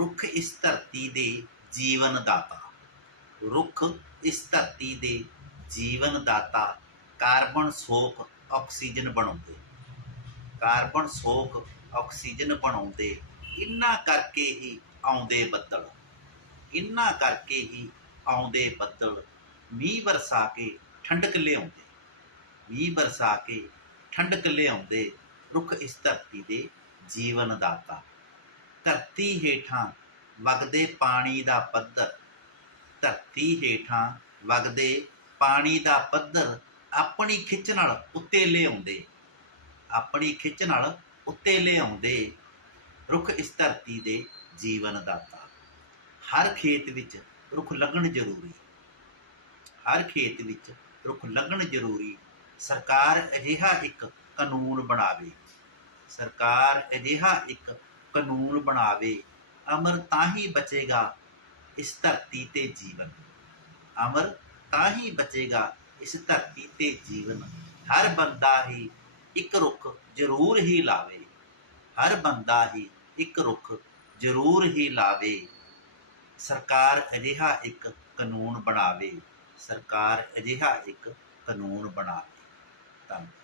ਰੁੱਖ ਇਸ ਧਰਤੀ ਦੇ ਜੀਵਨ ਦਾਤਾ ਰੁੱਖ ਇਸ ਧਰਤੀ ਦੇ ਜੀਵਨ ਦਾਤਾ ਕਾਰਬਨ ਸੋਖ ਆਕਸੀਜਨ ਬਣਾਉਂਦੇ। ਕਾਰਬਨ ਸੋਖ ਆਕਸੀਜਨ ਬਣਾਉਂਦੇ, ਇੰਨਾ ਕਰਕੇ ਹੀ ਆਉਂਦੇ ਬੱਦਲ। ਇੰਨਾ ਕਰਕੇ ਹੀ ਆਉਂਦੇ ਬੱਦਲ। ਮੀਂਹ ਵਰਸਾ ਕੇ ਠੰਡਕ ਲਿਆਉਂਦੇ। ਮੀਂਹ ਵਰਸਾ ਕੇ ਠੰਡਕ ਲਿਆਉਂਦੇ ਰੁੱਖ ਇਸ ਧਰਤੀ ਦੇ ਜੀਵਨ ਦਾਤਾ ਧਰਤੀ ਹੇਠਾਂ ਵਗਦੇ ਪਾਣੀ ਦਾ ਪੱਧਰ। ਧਰਤੀ ਹੇਠਾਂ ਵਗਦੇ ਪਾਣੀ ਦਾ ਪੱਧਰ ਆਪਣੀ ਖਿੱਚ ਨਾਲ ਉੱਤੇ ਲਿਆਉਂਦੇ ਆਪਣੀ ਖਿੱਚ ਨਾਲ ਉੱਤੇ ਲਿਆਉਂਦੇ ਰੁੱਖ ਇਸ ਧਰਤੀ ਦੇ ਜੀਵਨ ਦਾਤਾ ਹਰ ਖੇਤ ਵਿੱਚ ਰੁੱਖ ਲੱਗਣ ਜ਼ਰੂਰੀ। ਹਰ ਖੇਤ ਵਿੱਚ ਰੁੱਖ ਲੱਗਣ ਜ਼ਰੂਰੀ। ਸਰਕਾਰ ਅਜਿਹਾ ਇੱਕ ਕਾਨੂੰਨ ਬਣਾਵੇ। ਸਰਕਾਰ ਅਜਿਹਾ ਇੱਕ ਕਾਨੂੰਨ ਬਣਾਵੇ, ਅਮਰ ਤਾਂ ਹੀ ਬਚੇਗਾ ਇਸ ਧਰਤੀ ਤੇ ਜੀਵਨ। ਅਮਰ ਤਾਂ ਹੀ ਬਚੇਗਾ ਇਸ ਧਰਤੀ ਤੇ ਜੀਵਨ। ਹਰ ਬੰਦਾ ਹੀ ਇੱਕ ਰੁੱਖ ਜ਼ਰੂਰ ਹੀ ਲਾਵੇ। ਹਰ ਬੰਦਾ ਹੀ ਇੱਕ ਰੁੱਖ ਜ਼ਰੂਰ ਹੀ ਲਾਵੇ। ਸਰਕਾਰ ਅਜਿਹਾ ਇੱਕ ਕਾਨੂੰਨ ਬਣਾਵੇ। ਸਰਕਾਰ ਅਜਿਹਾ ਇੱਕ ਕਾਨੂੰਨ ਬਣਾਵੇ। ਧੰਨਵਾਦ।